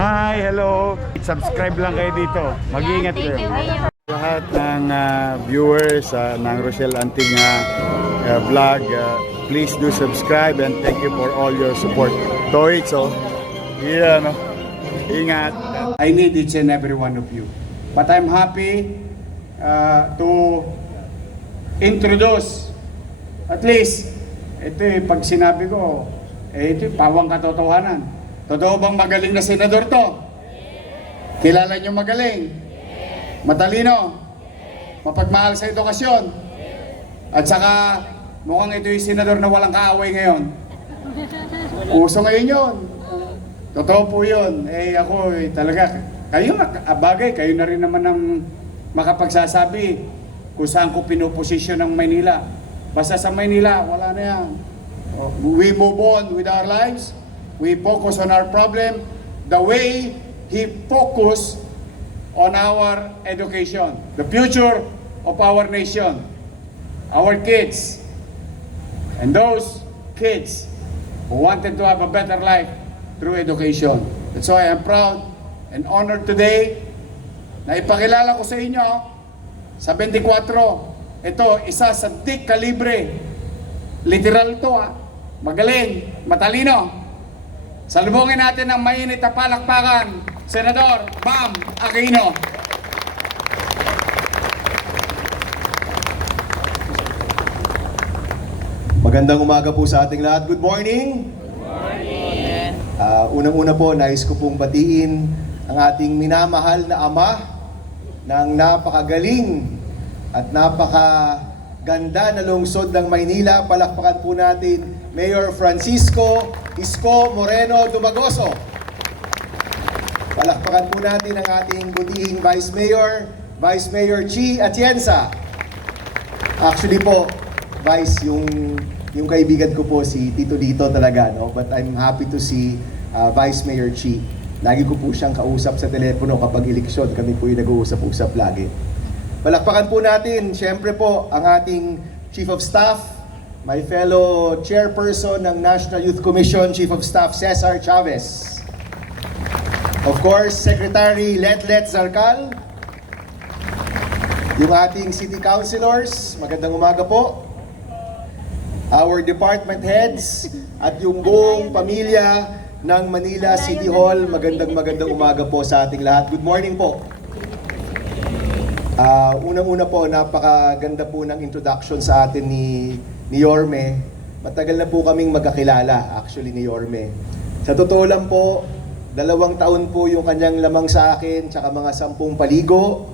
Hi, hello. Subscribe lang kayo dito. Mag-iingat kayo. Lahat ng viewers ng Rochelle Anting vlog, please do subscribe and thank you for all your support. Toits, yeah, no? Ingat. I need each and every one of you. But I'm happy to introduce, at least, ito pag sinabi ko, ito pawang katotohanan. Totoo bang magaling na senador to? Kilala nyo magaling? Matalino? Mapagmahal sa edukasyon? At saka, mukhang ito yung senador na walang kaaway ngayon. Uso ngayon yun. Totoo po yun. Ako talaga, kayo bagay, kayo na rin naman ang makapagsasabi kung saan ko pinoposisyon ng Maynila. Basta sa Maynila, wala na yan. We move on with our lives. We focus on our problem the way he focused on our education, the future of our nation, our kids, and those kids who wanted to have a better life through education. That's why I'm proud and honored today na ipakilala ko sa inyo sa 24. Ito, isa sa dik kalibre. Literal to magaling, matalino. Salubungin natin ng mainit na palakpakan, Senador Bam Aquino. Magandang umaga po sa ating lahat. Good morning! Good morning! Unang-una po, nais ko pong batiin ang ating minamahal na ama ng napakagaling at napakaganda na lungsod ng Maynila. Palakpakan po natin Mayor Francisco Isko Moreno Dumagoso. Palakpakan po natin ang ating butihing Vice Mayor Chi Atienza. Actually po, Vice, yung kaibigan ko po si Tito Lito talaga, no? But I'm happy to see Vice Mayor Chi. Lagi ko po siyang kausap sa telepono kapag eleksyon. Kami po yung nag-uusap-usap lagi. Palakpakan po natin, syempre po, ang ating Chief of Staff, my fellow Chairperson ng National Youth Commission, Chief of Staff Cesar Chavez. Of course, Secretary Letlet Zarcal, yung ating City Councilors, magandang umaga po. Our department heads at yung buong pamilya ng Manila City Hall, magandang umaga po sa ating lahat. Good morning po. Unang-una po, napakaganda po ng introduction sa atin ni Yorme. Matagal na po kaming magkakilala, actually, ni Yorme. Sa totoo lang po, 2 taon po yung kanyang lamang sa akin, tsaka mga 10 paligo.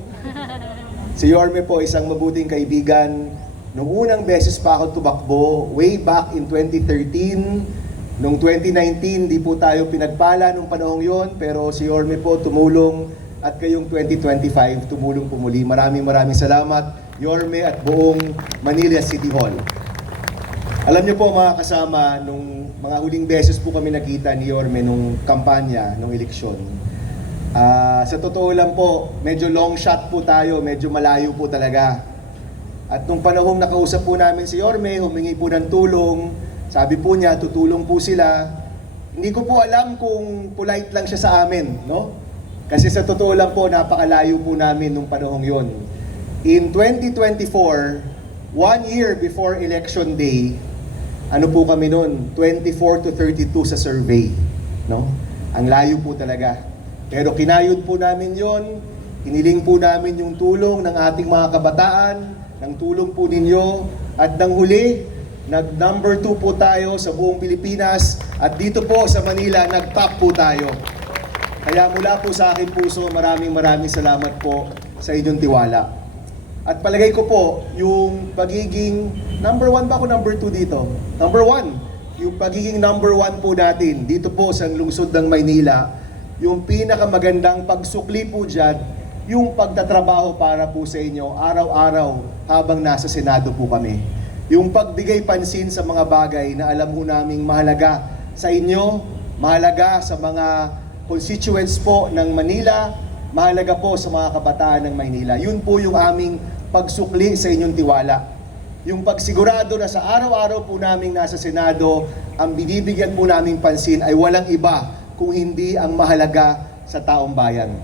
Si Yorme po, isang mabuting kaibigan. Nung unang beses pa ako tumakbo, way back in 2013, nung 2019, di po tayo pinagpala nung panahong yon, pero si Yorme po tumulong at kayong 2025, tumulong po muli. Maraming salamat, Yorme at buong Manila City Hall. Alam niyo po mga kasama, nung mga huling beses po kami nakita ni Yorme nung kampanya, nung eleksyon. Sa totoo lang po, medyo long shot po tayo, medyo malayo po talaga. At nung panahong nakausap po namin si Yorme, humingi po ng tulong, sabi po niya, tutulong po sila. Hindi ko po alam kung polite lang siya sa amin, no? Kasi sa totoo lang po, napakalayo po namin nung panahong yon. In 2024, 1 year before election day, ano po kami noon? 24 to 32 sa survey, no? Ang layo po talaga. Pero kinayod po namin yon, hiniling po namin yung tulong ng ating mga kabataan, ng tulong po ninyo, at ng huli, nag-number 2 po tayo sa buong Pilipinas, at dito po sa Manila, nag-top po tayo. Kaya mula po sa aking puso, maraming salamat po sa inyong tiwala. At palagay ko po, yung pagiging, number 1 ba ako number 2 dito? Number 1, yung pagiging number 1 po natin, dito po sa lungsod ng Maynila, yung pinakamagandang pagsukli po dyan, yung pagtatrabaho para po sa inyo, araw-araw, habang nasa Senado po kami. Yung pagbigay pansin sa mga bagay na alam mo naming mahalaga sa inyo, mahalaga sa mga constituents po ng Manila, mahalaga po sa mga kabataan ng Maynila. Yun po yung aming pagsukli sa inyong tiwala. Yung pagsigurado na sa araw-araw po naming nasa Senado, ang binibigyan po naming pansin ay walang iba kung hindi ang mahalaga sa taong bayan.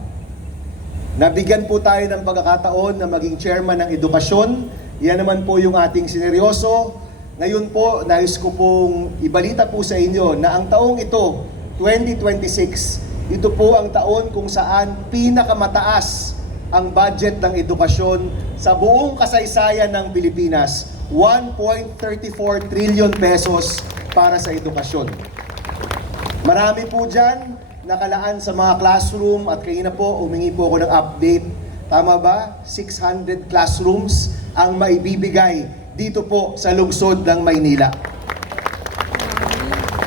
Nabigyan po tayo ng pagkakataon na maging chairman ng edukasyon. Yan naman po yung ating sineryoso. Ngayon po, nais ko pong ibalita po sa inyo na ang taong ito, 2026, ito po ang taon kung saan pinakamataas ang budget ng edukasyon sa buong kasaysayan ng Pilipinas. 1.34 trillion pesos para sa edukasyon. Marami po dyan nakalaan sa mga classroom at kayo na po, humingi po ako ng update. Tama ba? 600 classrooms ang maibibigay dito po sa lungsod ng Maynila.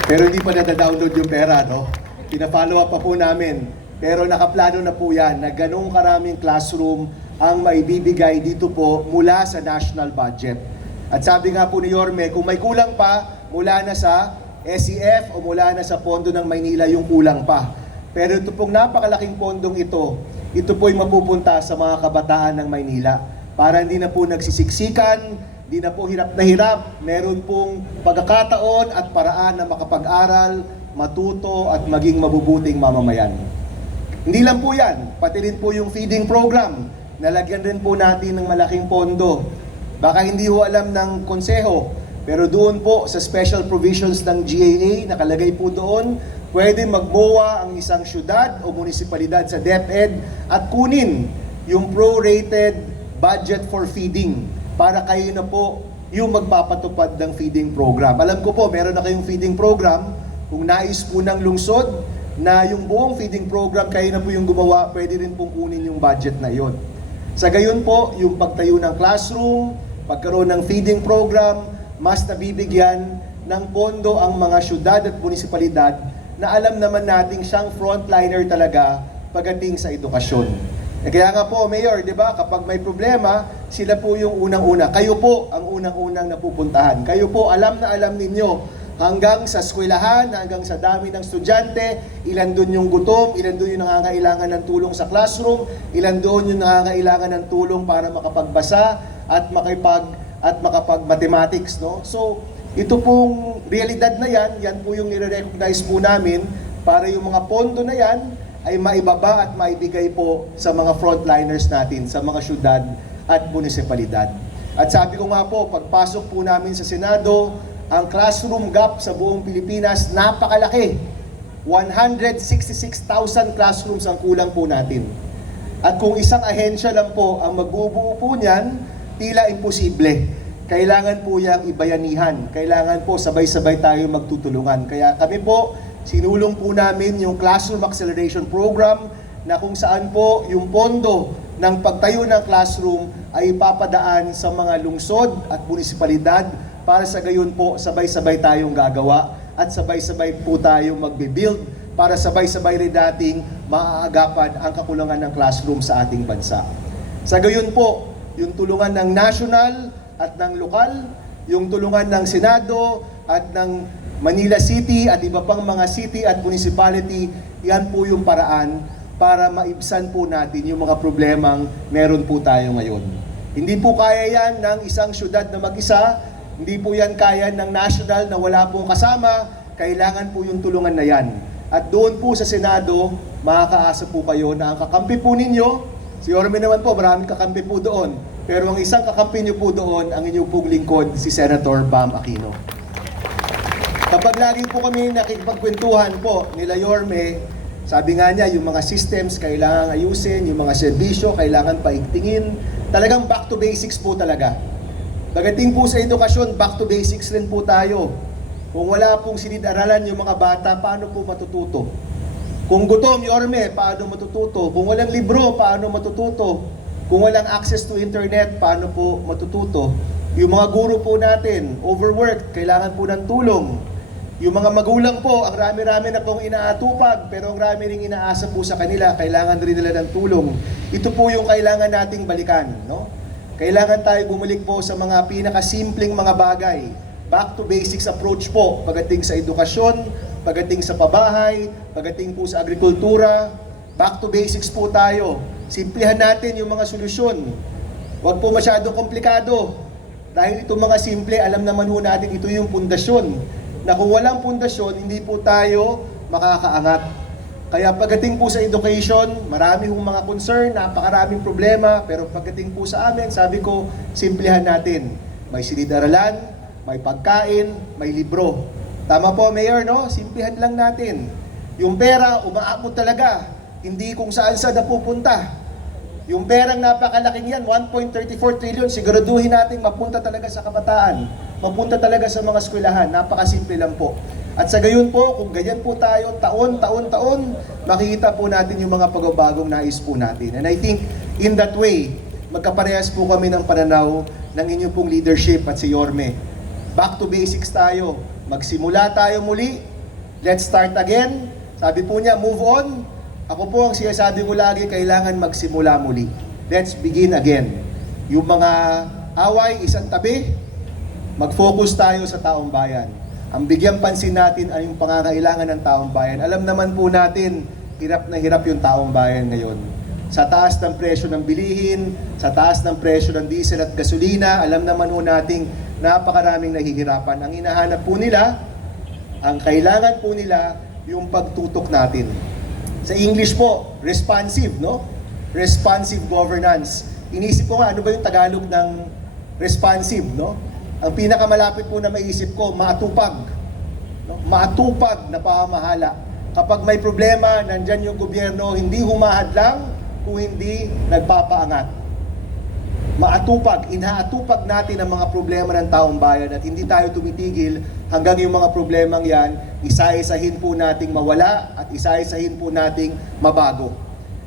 Pero hindi pa nada-download yung pera, no? Pina-follow up pa po namin. Pero nakaplano na po yan na ganong karaming classroom ang maibibigay dito po mula sa national budget. At sabi nga po ni Yorme, kung may kulang pa mula na sa SEF o mula na sa pondo ng Maynila yung kulang pa. Pero ito pong napakalaking pondong ito po'y mapupunta sa mga kabataan ng Maynila para hindi na po nagsisiksikan, hindi na po hirap na hirap, meron pong pagkakataon at paraan na makapag-aral, matuto at maging mabubuting mamamayan. Hindi lang po yan, pati rin po yung feeding program, nalagyan rin po natin ng malaking pondo. Baka hindi ho alam ng konseho, pero doon po sa special provisions ng GAA, nakalagay po doon, pwede mag-MOA ang isang syudad o munisipalidad sa DepEd at kunin yung prorated budget for feeding para kayo na po yung magpapatupad ng feeding program. Alam ko po, meron na kayong feeding program. Kung nais po ng lungsod na yung buong feeding program kayo na po yung gumawa, pwede rin pong kunin yung budget na yon. Sa gayon po, yung pagtayo ng classroom, pagkaroon ng feeding program, mas nabibigyan ng pondo ang mga syudad at munisipalidad na alam naman nating siyang frontliner talaga pagdating sa edukasyon. Kaya nga po, Mayor, di ba, kapag may problema, sila po yung unang-una. Kayo po ang unang-unang napupuntahan. Kayo po, alam na alam ninyo, hanggang sa eskwelahan, hanggang sa dami ng estudyante, ilan doon yung gutom, ilan doon yung nangangailangan ng tulong sa classroom, ilan doon yung nangangailangan ng tulong para makapagbasa at makapag-mathematics, no? So, ito pong realidad na yan po yung nire-recognize po namin para yung mga pondo na yan ay maibaba at maibigay po sa mga frontliners natin, sa mga syudad at munisipalidad. At sabi ko nga po, pagpasok po namin sa Senado, ang classroom gap sa buong Pilipinas, napakalaki. 166,000 classrooms ang kulang po natin. At kung isang ahensya lang po ang magbubuo po niyan, tila imposible. Kailangan po yung ibayanihan. Kailangan po sabay-sabay tayo magtutulungan. Kaya kami po, sinulong po namin yung Classroom Acceleration Program na kung saan po yung pondo ng pagtayo ng classroom ay ipapadaan sa mga lungsod at munisipalidad para sa gayon po sabay-sabay tayong gagawa at sabay-sabay po tayong magbe-build para sabay-sabay rin dating maaagapan ang kakulangan ng classroom sa ating bansa. Sa gayon po, yung tulungan ng national at ng lokal, yung tulungan ng Senado at ng Manila City at iba pang mga city at municipality, yan po yung paraan para maibsan po natin yung mga problemang meron po tayo ngayon. Hindi po kaya yan ng isang syudad na mag-isa, hindi po yan kaya ng national na wala pong kasama, kailangan po yung tulungan na yan. At doon po sa Senado, makakaasa po kayo na ang kakampi po ninyo, si Yorme naman po, maraming kakampi po doon. Pero ang isang kakampi nyo po doon, ang inyong pong lingkod, si Senator Bam Aquino. Kapag lagi po kami nakikipagkwentuhan po nila Yorme, sabi nga niya, yung mga systems kailangan ayusin, yung mga serbisyo kailangan paigtingin. Talagang back to basics po talaga. Pagdating po sa edukasyon, back to basics rin po tayo. Kung wala pong silid-aralan yung mga bata, paano po matututo? Kung gutom, Yorme, paano matututo? Kung walang libro, paano matututo? Kung walang access to internet, paano po matututo? Yung mga guro po natin, overworked, kailangan po ng tulong. Yung mga magulang po, ang rami-rami na pong inaatupag, pero ang rami ring inaasa po sa kanila, kailangan rin nila ng tulong. Ito po yung kailangan nating balikan, no? Kailangan tayo bumalik po sa mga pinakasimpleng mga bagay. Back to basics approach po, pagdating sa edukasyon, pagdating sa pabahay, pagdating po sa agrikultura. Back to basics po tayo. Simplihan natin yung mga solusyon. Huwag po masyadong komplikado. Dahil itong mga simple, alam naman ho natin ito yung pundasyon. Na kung walang pundasyon, hindi po tayo makakaangat. Kaya pagdating po sa education, marami hong mga concern, napakaraming problema, pero pagdating po sa amin, sabi ko, simplihan natin. May silid-aralan, may pagkain, may libro. Tama po, Mayor, no? Simplihan lang natin. Yung pera, umaabot talaga. Hindi kung saan-saan napupunta. Yung perang napakalaking yan, 1.34 trillion, siguraduhin natin mapunta talaga sa kabataan. Mapunta talaga sa mga eskwelahan. Napakasimple lang po. At sa gayon po, kung ganyan po tayo, taon, makikita po natin yung mga pagbabagong nais po natin. And I think, in that way, magkaparehas po kami ng pananaw ng inyong pong leadership at si Yorme. Back to basics tayo. Magsimula tayo muli. Let's start again. Sabi po niya, move on. Ako po ang sinasabi ko lagi, kailangan magsimula muli. Let's begin again. Yung mga away, isang tabi, mag-focus tayo sa taong bayan. Ang bigyan pansin natin ay yung pangangailangan ng taong bayan. Alam naman po natin, hirap na hirap yung taong bayan ngayon. Sa taas ng presyo ng bilihin, sa taas ng presyo ng diesel at gasolina, alam naman po nating napakaraming nahihirapan. Ang hinahanap po nila, ang kailangan po nila, yung pagtutok natin. Sa English po, responsive, no? Responsive governance. Inisip ko nga, ano ba yung Tagalog ng responsive, no? Ang pinakamalapit po na maisip ko, maatupag. No? Maatupag na pamamahala. Kapag may problema, nandyan yung gobyerno, hindi humahad lang, kung hindi nagpapaangat. Maatupag, inaatupag natin ang mga problema ng taong bayan at hindi tayo tumitigil hanggang yung mga problemang yan, isa-isahin po nating mawala at isa-isahin po nating mabago.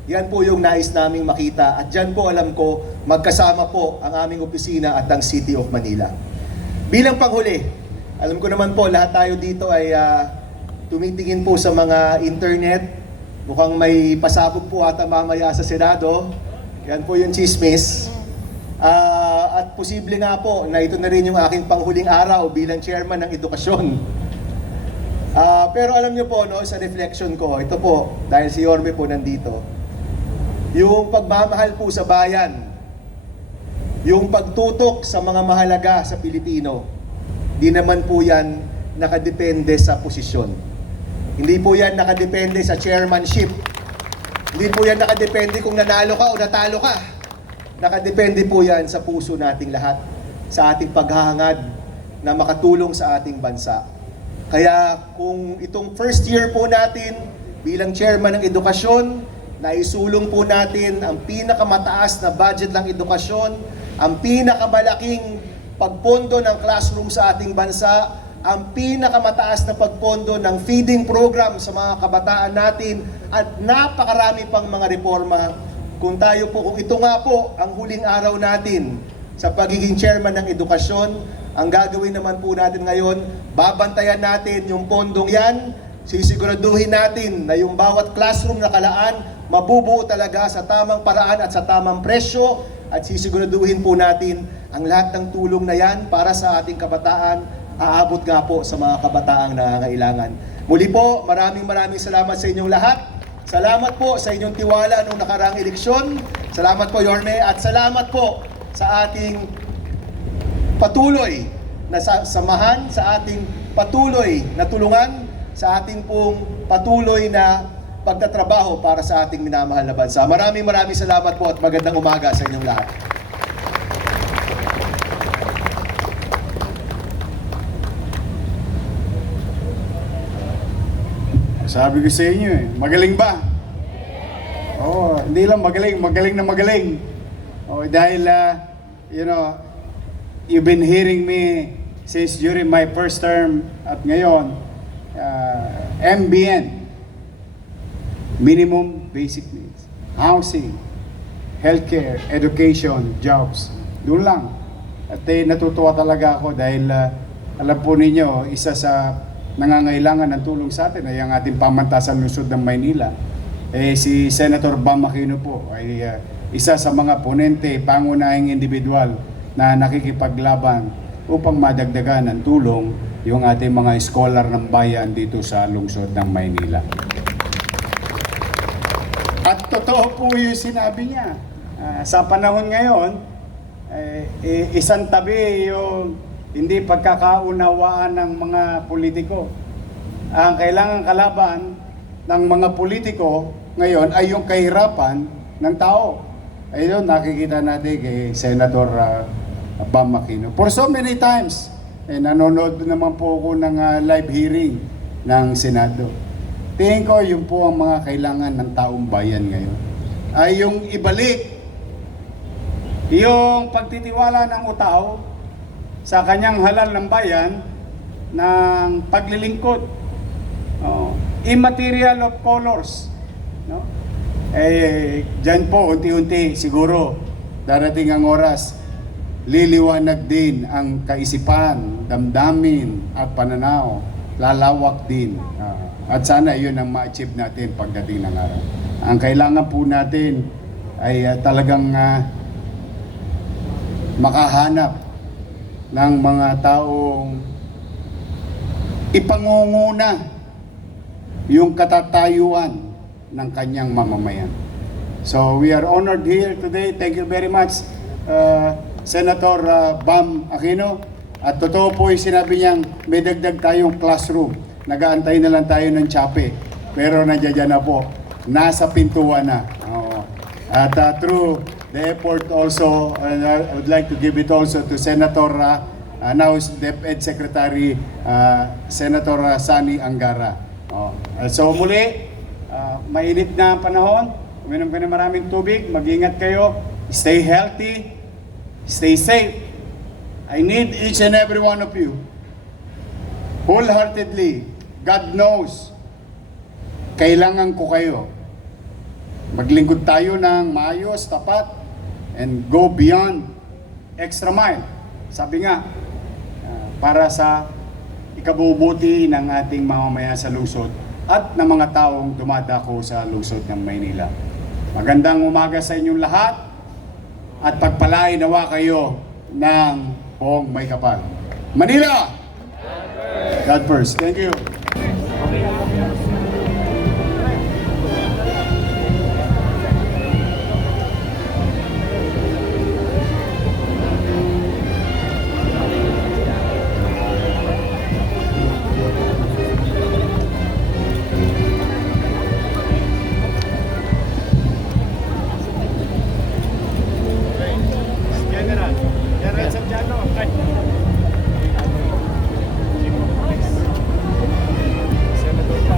Yan po yung nais naming makita at dyan po alam ko, magkasama po ang aming opisina at ang City of Manila. Bilang panghuli, alam ko naman po lahat tayo dito ay tumitingin po sa mga internet. Mukhang may pasabog po ata mamaya sa Senado. Yan po yung chismis. At posible nga po na ito na rin yung aking panghuling araw bilang chairman ng edukasyon. Pero alam niyo po, no, sa reflection ko, ito po, dahil si Yorme po nandito, yung pagmamahal po sa bayan, yung pagtutok sa mga mahalaga sa Pilipino, di naman po yan nakadepende sa posisyon. Hindi po yan nakadepende sa chairmanship. Hindi po yan nakadepende kung nanalo ka o natalo ka. Nakadepende po yan sa puso nating lahat, sa ating paghahangad na makatulong sa ating bansa. Kaya kung itong first year po natin bilang chairman ng edukasyon, naisulong po natin ang pinakamataas na budget ng edukasyon, ang pinakamalaking pagpondo ng classroom sa ating bansa, ang pinakamataas na pagpondo ng feeding program sa mga kabataan natin, at napakarami pang mga reforma. Kung ito nga po ang huling araw natin sa pagiging chairman ng edukasyon, ang gagawin naman po natin ngayon, babantayan natin yung pondong yan, sisiguraduhin natin na yung bawat classroom na kalaan, mabubuo talaga sa tamang paraan at sa tamang presyo, at sisiguraduhin po natin ang lahat ng tulong na yan para sa ating kabataan, aabot nga po sa mga kabataang nangangailangan. Muli po, maraming salamat sa inyong lahat. Salamat po sa inyong tiwala noong nakaraang eleksyon. Salamat po, Yorme, at salamat po sa ating patuloy na samahan, sa ating patuloy na tulungan, sa ating pong patuloy na pagtatrabaho para sa ating minamahal na bansa. Maraming salamat po at magandang umaga sa inyong lahat. Sabi ko sa inyo magaling ba? Oo, hindi lang magaling na magaling. Oh, dahil, you've been hearing me since during my first term at ngayon, MBN, minimum basic needs, housing, healthcare, education, jobs. Doon lang. At natutuwa talaga ako dahil alam po ninyo, isa sa nangangailangan ng tulong sa atin ay ang ating pamantasan lungsod ng Maynila. Si Senator Bam Aquino po ay isa sa mga ponente, pangunahing individual na nakikipaglaban upang madagdagan ng tulong yung ating mga scholar ng bayan dito sa lungsod ng Maynila. At totoo po yung sinabi niya. Sa panahon ngayon, isang tabi yung hindi pagkakaunawaan ng mga politiko. Ang kailangan kalaban ng mga politiko ngayon ay yung kahirapan ng tao. Ayun, nakikita natin kay Senator Bam Aquino. For so many times, nanonood naman po ako ng live hearing ng Senado. Tingin ko, yun po ang mga kailangan ng taong bayan ngayon. Ay yung ibalik yung pagtitiwala ng tao sa kanyang halal ng bayan ng paglilingkod. Immaterial of colors. No? Dyan po, unti-unti, siguro, darating ang oras, liliwanag din ang kaisipan, damdamin, at pananaw. Lalawak din. At sana yun ang ma-achieve natin pagdating ng araw. Ang kailangan po natin ay talagang makahanap ng mga taong ipangunguna yung katatayuan ng kanyang mamamayan. So we are honored here today. Thank you very much, Senator Bam Aquino. At totoo po yung sinabi niyang may dagdag tayong classroom. Nag-aantay na lang tayo ng tsape. Pero nandiyan na po. Nasa pintuan na. At through the effort also, I would like to give it also to Senator, now is DepEd Secretary, Senator Sani Angara. So muli, mainit na ang panahon, uminom ka na maraming tubig, mag-ingat kayo, stay healthy, stay safe. I need each and every one of you, wholeheartedly. God knows, kailangan ko kayo. Maglingkod tayo ng maayos, tapat, and go beyond, extra mile. Sabi nga, para sa ikabubuti ng ating mamamayan sa lungsod at ng mga taong dumadako sa lungsod ng Maynila. Magandang umaga sa inyong lahat at pagpalain nawa kayo ng buong may kapal. Manila! God first. Thank you. General Santiago. Senator pa.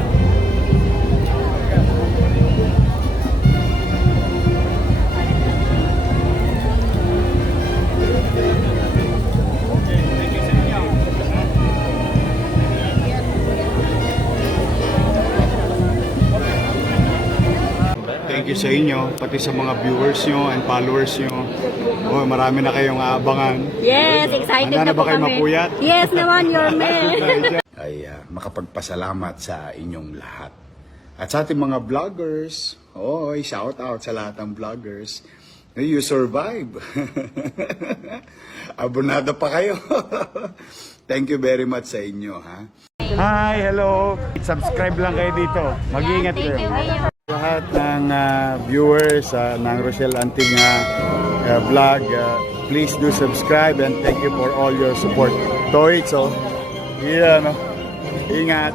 Thank you sa inyo, pati sa mga viewers nyo and followers nyo. Oh, marami na kayong aabangan. Yes, excited Handa na na po ba kayo kami. mapuyat? Yes naman, your man. Ay makapagpasalamat sa inyong lahat. At sa ating mga vloggers, shout out sa lahat ng vloggers. You survive. Abonado pa kayo. Thank you very much sa inyo, ha? Hi, hello. Subscribe lang kayo dito. Mag-iingat kayo. Lahat ng viewers ng Rochelle Anting vlog, please do subscribe and thank you for all your support. Toy, so, ingat.